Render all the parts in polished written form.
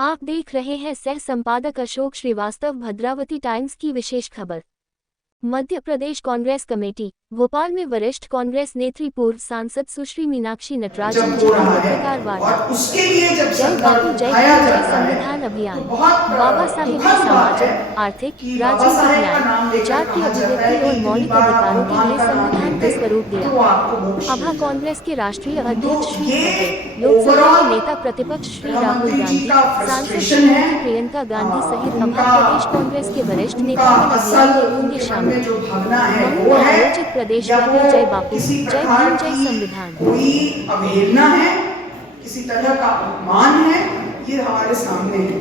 आप देख रहे हैं सह संपादक अशोक श्रीवास्तव, भद्रावती टाइम्स की विशेष खबर। मध्य प्रदेश कांग्रेस कमेटी भोपाल में वरिष्ठ कांग्रेस नेत्री पूर्व सांसद सुश्री मीनाक्षी नटराजन जी की पत्रकार वार्ता। जय बापू जय भीम जय संविधान अभियान। बाबा साहेब ने सामाजिक, आर्थिक, राजनीतिक न्याय, विचार की अभिव्यक्ति और मौलिक अधिकारों के लिए संविधान का स्वरूप दिया। अभा कांग्रेस के राष्ट्रीय अध्यक्ष श्री खड़गे, लोकसभा के नेता प्रतिपक्ष श्री राहुल गांधी, सांसद श्रीमती प्रियंका गांधी सहित अभा प्रदेश कांग्रेस के वरिष्ठ नेतागण अभियान में होंगे शामिल। मऊ में आयोजित प्रदेशव्यापी जय बापू जय भीम जय संविधान। कोई अवहेलना है, किसी तरह का अपमान है, ये हमारे सामने है।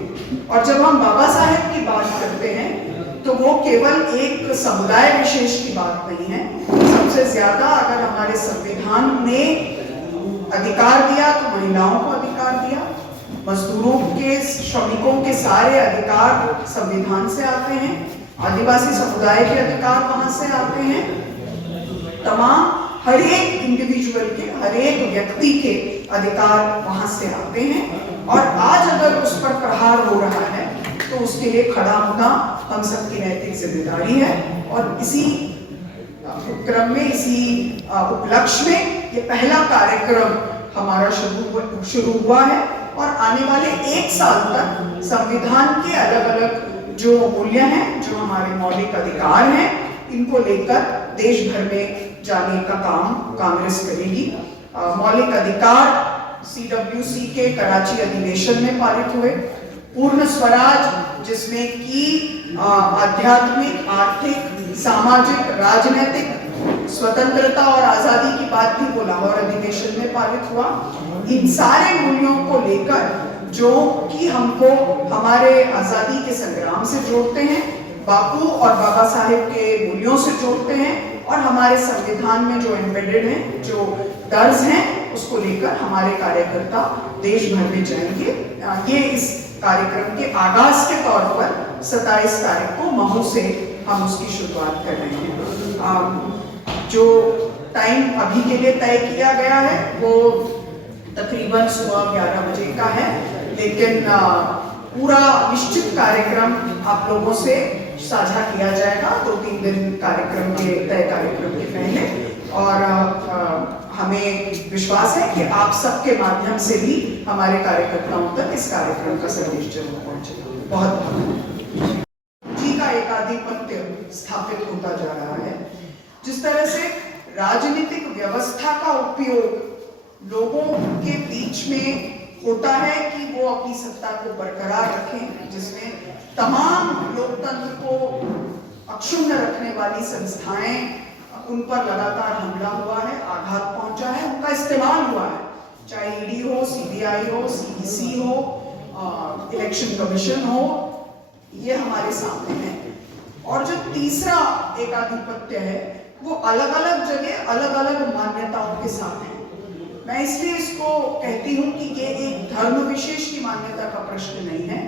और जब हम बाबा साहेब की बात करते हैं तो वो केवल एक समुदाय विशेष की बात नहीं है। सबसे ज्यादा अगर हमारे संविधान ने अधिकार दिया तो महिलाओं को अधिकार दिया, मजदूरों के, श्रमिकों के सारे अधिकार संविधान से आते हैं, आदिवासी समुदाय के अधिकार वहां से आते हैं, तमाम हर एक इंडिविजुअल के, हर एक व्यक्ति के अधिकार वहां से आते हैं। और आज अगर उस पर प्रहार हो रहा है तो उसके लिए खड़ा होना हम सबकी नैतिक जिम्मेदारी है। और इसी क्रम में, इसी उपलक्ष्य में ये पहला कार्यक्रम हमारा शुरू हुआ है। और आने वाले एक साल तक संविधान के अलग अलग जो मूल्य हैं, जो हमारे मौलिक अधिकार हैं, इनको लेकर देश भर में जाने का काम कांग्रेस करेगी। मौलिक अधिकार CWC के कराची अधिवेशन में पारित हुए, पूर्ण स्वराज जिसमें कि आध्यात्मिक, आर्थिक, सामाजिक, राजनीतिक स्वतंत्रता और आजादी की बात भी वो लाहौर अधिवेशन में पारित हुआ। इन सारे मूल्यों को लेकर जो कि हमको हमारे आजादी के संग्राम से जोड़ते हैं, बापू और बाबा साहेब के मूल्यों से जोड़ते हैं, और हमारे संविधान में जो एम्बेडेड हैं, जो दर्ज हैं, उसको लेकर हमारे कार्यकर्ता देश भर में जाएंगे। ये इस कार्यक्रम के आगाज के तौर पर 27 तारीख को महू से हम उसकी शुरुआत कर रहे हैं। जो टाइम अभी के लिए तय किया गया है वो तकरीबन सुबह 11 बजे का है, लेकिन पूरा निश्चित कार्यक्रम आप लोगों से साझा किया जाएगा 2-3 दिन कार्यक्रम के, तय कार्यक्रम के पहले। और हमें विश्वास है कि आप सबके माध्यम से भी हमारे कार्यकर्ताओं तक इस कार्यक्रम का संदेश जरूर पहुंचेगा। बहुत बहुत जी का एक आधिपत्य स्थापित होता जा रहा है। जिस तरह से राजनीतिक व्यवस्था का उपयोग लोगों के बीच में होता है कि वो अपनी सत्ता को बरकरार रखें, जिसमें तमाम लोकतंत्र को अक्षुण्ण रखने वाली संस्थाएं, उन पर लगातार हमला हुआ है, आघात पहुंचा है, उनका इस्तेमाल हुआ है, चाहे ईडी हो, CBI हो, CEC हो, इलेक्शन कमीशन हो, ये हमारे सामने है। और जो तीसरा एक आधिपत्य है वो अलग अलग जगह अलग अलग मान्यताओं के साथ है। मैं इसलिए इसको कहती हूँ कि ये एक धर्म विशेष की मान्यता का प्रश्न नहीं है,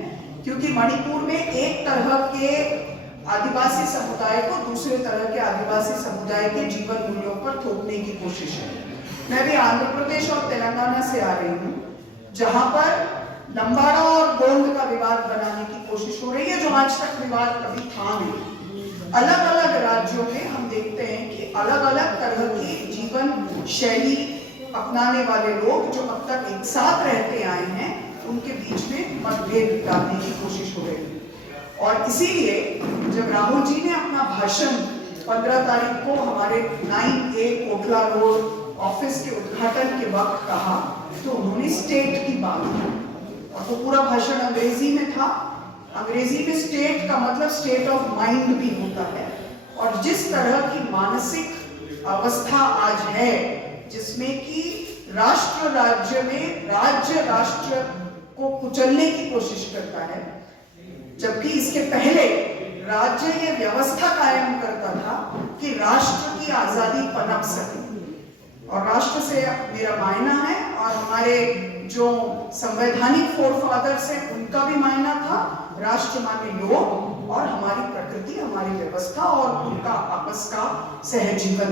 क्योंकि मणिपुर में एक तरह के आदिवासी समुदाय को दूसरे तरह के आदिवासी समुदाय के जीवन मूल्यों पर थोपने की कोशिश है। मैं भी आंध्र प्रदेश और तेलंगाना से आ रही हूँ, जहां पर लंबाड़ा और गोंड का विवाद बनाने की कोशिश हो रही है, जो आज तक विवाद कभी था नहीं। अलग अलग राज्यों में हम देखते हैं कि अलग अलग तरह की जीवन शैली अपनाने वाले लोग जो अब तक एक साथ रहते आए हैं, उनके बीच में मतभेद डालने की कोशिश हो रही है। और इसीलिए जब राहुल जी ने अपना भाषण 15 तारीख को हमारे 9A कोटला रोड ऑफिस के उद्घाटन के वक्त कहा, तो उन्होंने स्टेट की बात की, और वो पूरा भाषण अंग्रेजी में था। अंग्रेजी में स्टेट का मतलब स्टेट ऑफ माइंड भी होता है। और जिस तरह की मानसिक अवस्था आज है, जिसमें कि राष्ट्र राज्य में राज्य राष्ट्र को कुचलने की कोशिश करता है, जबकि इसके पहले राज्य ये व्यवस्था कायम करता था कि राष्ट्र की आजादी पनप सके। और राष्ट्र से मेरा मायना है, और हमारे जो संवैधानिक फोरफादर्स हैं उनका भी मायना था, राष्ट्र माने लोग और हमारी प्रकृति, हमारी व्यवस्था और उनका आपस का सहजीवन।